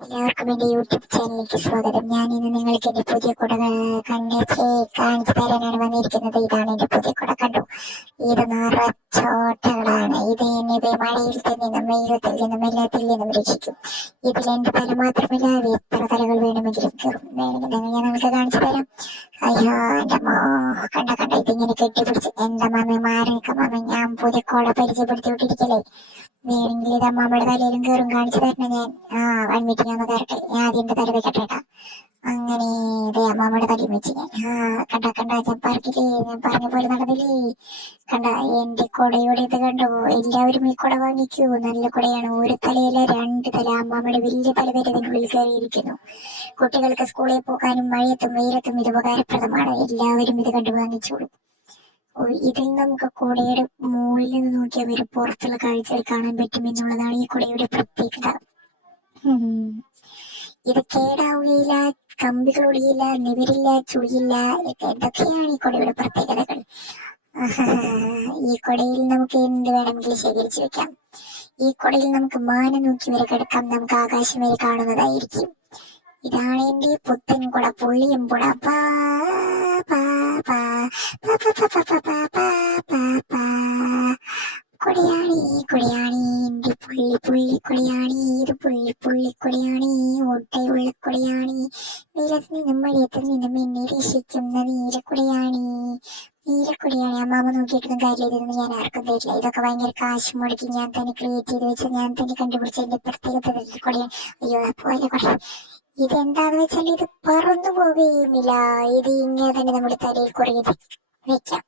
എല്ലാവർക്കും എന്റെ യൂട്യൂബ് ചാനലിലേക്ക് സ്വാഗതം. ഞാൻ ഇന്ന് നിങ്ങൾക്ക് എന്റെ പുതിയ കുട കണ്ടേ കാണിച്ചു തരാനാണ് വന്നിരിക്കുന്നത്. ഇതാണ് എന്റെ പുതിയ കുട കണ്ടു. ഇത് നിറച്ചോട്ടകളാണ് ഇത് എന്നെ മഴയിൽ നിന്നും വെയിലത്തിൽ നിന്നും എല്ലാത്തിൽ നിന്നും രക്ഷിക്കും. ഇതിൽ എന്റെ തല മാത്രമല്ല എത്ര തലകൾ വേണമെങ്കിലും വേണമെങ്കിൽ ഞാൻ നിങ്ങൾക്ക് കാണിച്ചു തരാം. അയ്യോ എന്റെ മോ കണ്ട കണ്ട ഇതിങ്ങനെ കെട്ടിപ്പിടിച്ച്. എന്റെ മമ്മി മാറിയൊക്കെ. മമ്മി ഞാൻ പുതിയ കുട പരിചയപ്പെടുത്തി വിട്ടിരിക്കലേ വേണമെങ്കിൽ ഇത് അമ്മമ്മയുടെ തലയിലും കയറും കാണിച്ചു തരണം ഞാൻ. ആ വൺ മിനിറ്റ് ഞാൻ ഒന്ന് കയറട്ടെ ഞാൻ ആദ്യം തല വെക്കട്ടെ അങ്ങനെ ഇതേ അമ്മാമ്മയുടെ തടി വെച്ച് ഞാൻ കണ്ട കണ്ട ഞാൻ ഞാൻ പറഞ്ഞ പോലെ നടന്നില്ലേ? കണ്ട എന്റെ കുടയുടെ ഇത് കണ്ടോ? എല്ലാവരും ഈ കുട വാങ്ങിക്കൂ. നല്ല കുടയാണ്. ഒരു തലയില രണ്ട് തല. അമ്മാമ്മയുടെ വലിയ തല വരെ ഇതിനുള്ളിൽ കയറിയിരിക്കുന്നു. കുട്ടികൾക്ക് സ്കൂളിൽ പോകാനും മഴയത്തും വെയിലത്തും ഇത് ഉപകാരപ്രദമാണ്. എല്ലാവരും ഇത് കണ്ടു വാങ്ങിച്ചോളൂ. ഇതിൽ നമുക്ക് കുടയുടെ മുകളിൽ നിന്ന് നോക്കിയാൽ വരെ പുറത്തുള്ള കാഴ്ചകൾ കാണാൻ പറ്റും എന്നുള്ളതാണ് ഈ കുടയുടെ പ്രത്യേകത. ഇത് കേടാവുകയില്ല കമ്പികൾ ഒടിയില്ല നിവരില്ല ചുഴിയില്ല എന്തൊക്കെയാണ് ഈ കൊടയുടെ പ്രത്യേകതകൾ ഈ കൊടയിൽ നമുക്ക് എന്ത് വേണമെങ്കിലും ശേഖരിച്ചു വെക്കാം ഈ കൊടയിൽ നമുക്ക് മാന നോക്കി വരെ കിടക്കാം നമുക്ക് ആകാശം വരെ കാണുന്നതായിരിക്കും ഇതാണ് എന്റെ പുത്തൻ കുട പുള്ളിയും കുട പാ പാ പാ പാ എന്റെ പുള്ളി പുള്ളി കൊടിയാണി ഇത് ഓട്ടൈ പുള്ളി കൊടിയാണി ഓട്ടയുള്ള കൊടിയാണി. വെയിലത്ത് നിന്നും മഴയത്ത് നിന്നും എന്നെ രക്ഷിക്കുന്ന നീലക്കുടിയാണി. നീലക്കുടിയാണി. അമ്മാമ്മ നോക്കിയിട്ടൊന്നും കാര്യമില്ലെന്ന് ഞാൻ ആർക്കും തരില്ല. ഇതൊക്കെ ഭയങ്കര കാശ് മുടക്കി ഞാൻ തന്നെ ക്രിയേറ്റ് ചെയ്ത് വെച്ച ഞാൻ തന്നെ കണ്ടുപിടിച്ച എന്റെ പ്രത്യേക തരത്തിൽ കൊടിയാണ്. അയ്യോ പോലെ കുറേ ഇതെന്താന്ന് വെച്ചാൽ ഇത് പറന്നു പോവുകയുമില്ല. ഇത് ഇങ്ങനെ തന്നെ നമ്മുടെ തലയിൽ കുറേ വെക്കാം.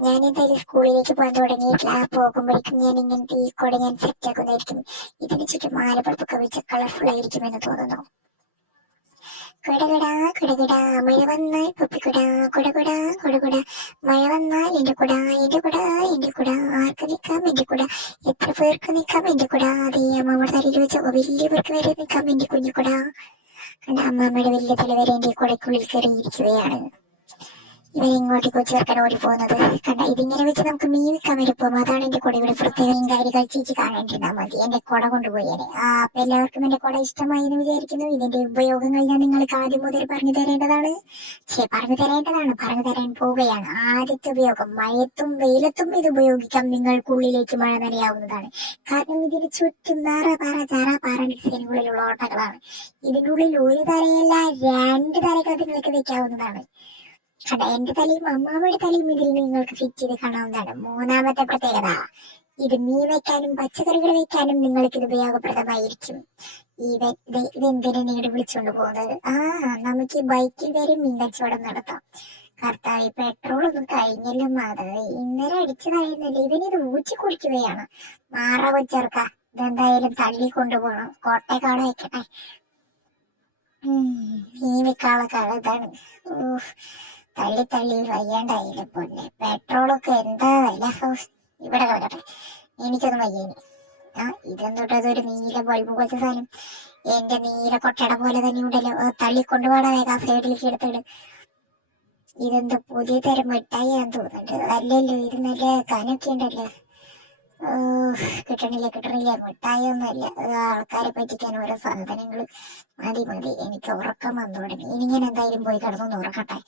ഞാൻ എന്തായാലും സ്കൂളിലേക്ക് പോകാൻ തുടങ്ങിയിട്ടില്ല. പോകുമ്പോഴേക്കും ഞാൻ ഇങ്ങനത്തെ ഈ കുട ഞാൻ സെറ്റ് ആക്കുന്നതായിരിക്കും. ഇതിന് ചുറ്റും ആലപ്പുറത്തൊക്കെ വെച്ച് കളർഫുൾ ആയിരിക്കുമെന്ന് തോന്നുന്നു. കുടകുടാ കുടകുടാ മഴ വന്നാൽ പൊപ്പിക്കുടാ കുടകുടാ കുടകുട. മഴ വന്നാൽ എന്റെ കുട എന്റെ കുട എന്റെ കുട. ആർക്ക് നിൽക്കാം എന്റെ കുട? എത്ര പേർക്ക് നിൽക്കാം എന്റെ കുട? അതേ അമ്മമ്മയുടെ തലയിൽ വെച്ച വലിയവർക്ക് വരെ നിൽക്കാം എന്റെ കുഞ്ഞു കുട. കണ്ട അമ്മമ്മയുടെ വലിയ തല വരെ എന്റെ കുടയ്ക്കുള്ളിൽ കയറിയിരിക്കുകയാണ്. ഇവൻ ഇങ്ങോട്ട് ഓടി പോകുന്നത് കണ്ട ഇതിങ്ങനെ വെച്ച് നമുക്ക് മീൻ വിൽക്കാൻ വരപ്പം അതാണ് എന്റെ കൂടെ. ഇവിടെ പ്രത്യേകം കാര്യങ്ങൾ ചേച്ചി കാണേണ്ടിരുന്നാൽ മതി. എന്റെ കുട കൊണ്ടുപോയേനെ ആ അപ്പൊ എല്ലാവർക്കും എന്റെ കുട ഇഷ്ടമായി എന്ന് വിചാരിക്കുന്നു. ഇതിന്റെ ഉപയോഗങ്ങൾ ഞാൻ നിങ്ങൾക്ക് ആദ്യം മുതൽ പറഞ്ഞു തരേണ്ടതാണ്. ചേ പറഞ്ഞു തരേണ്ടതാണ്. പറഞ്ഞു തരാൻ പോവുകയാണ്. ആദ്യത്തെ ഉപയോഗം. മയത്തും വെയിലത്തും ഇത് ഉപയോഗിക്കാം. നിങ്ങൾക്കുള്ളിലേക്ക് മഴ നനയാവുന്നതാണ്. കാരണം ഇതിന് ചുറ്റും നാറ പാറ ചാറ പാറ ഡിസൈനുകളിലുള്ള ഓട്ടകളാണ് ഇതിനുള്ളിൽ ഒരു തലയല്ല രണ്ട് തലകൾ നിങ്ങൾക്ക് വെക്കാവുന്നതാണ്. കണ്ട എന്റെ തലയും അമ്മാമ്മയുടെ തലയും ഇതിൽ നിങ്ങൾക്ക് ഫിറ്റ് ചെയ്ത് കാണാവുന്നതാണ്. മൂന്നാമത്തെ പ്രത്യേകത ഇത് മീൻ വയ്ക്കാനും പച്ചക്കറികൾ വയ്ക്കാനും നിങ്ങൾക്ക് ഇത് ഉപയോഗപ്രദമായിരിക്കും. ഈ വെന്തിനെ നീട് വിളിച്ചുകൊണ്ട് പോകുന്നത്. ആ നമുക്ക് ഈ ബൈക്കിൽ വരെ മീൻ കച്ചവടം നടത്താം. കർത്താവ് പെട്രോൾ ഒന്നും കഴിഞ്ഞല്ലോ മാതാവ് ഇന്നലെ അടിച്ചതായിരുന്നില്ല? ഇവനിത് ഊച്ചി കുടിക്കുകയാണ്. മാറ കൊച്ചേർക്ക ഇതെന്തായാലും തള്ളി കൊണ്ടുപോകണം. കോട്ടയക്കാട് ഉം, മീൻ വെക്കാനുള്ള കളതാണ് ഊഹ് തള്ളി തള്ളി വയ്യാണ്ടായില്ല പൊന്നെ പെട്രോളൊക്കെ എന്താ വില ഹൗസ്? ഇവിടെ വരട്ടെ. എനിക്കൊന്നും വയ്യേനി. ആ ഇതെന്തോട്ട് അതൊരു നീല ബൾബ് പോലത്തെ സാധനം. എന്റെ നീല കൊട്ടട പോലെ തന്നെ ഉണ്ടല്ലോ. തള്ളി കൊണ്ടുപോകണ വേഗം സൈഡിലേക്ക് എടുത്തിട് ഇതെന്തോ പുതിയ തരം മിഠായിയാന്ന് തോന്നുന്നുണ്ട്. അല്ലല്ലോ ഇത് നല്ല കനൊക്കെ ഉണ്ടല്ലോ. കിട്ടണില്ല കിട്ടണില്ല. മിഠായി ഒന്നുമല്ല ആൾക്കാരെ പറ്റിക്കാൻ ഓരോ സാധനങ്ങൾ മതി മതി. എനിക്ക് ഉറക്കം വന്നു തുടങ്ങി ഇനി ഞാൻ എന്തായാലും പോയി കിടന്നൊന്ന് ഉറക്കട്ടെ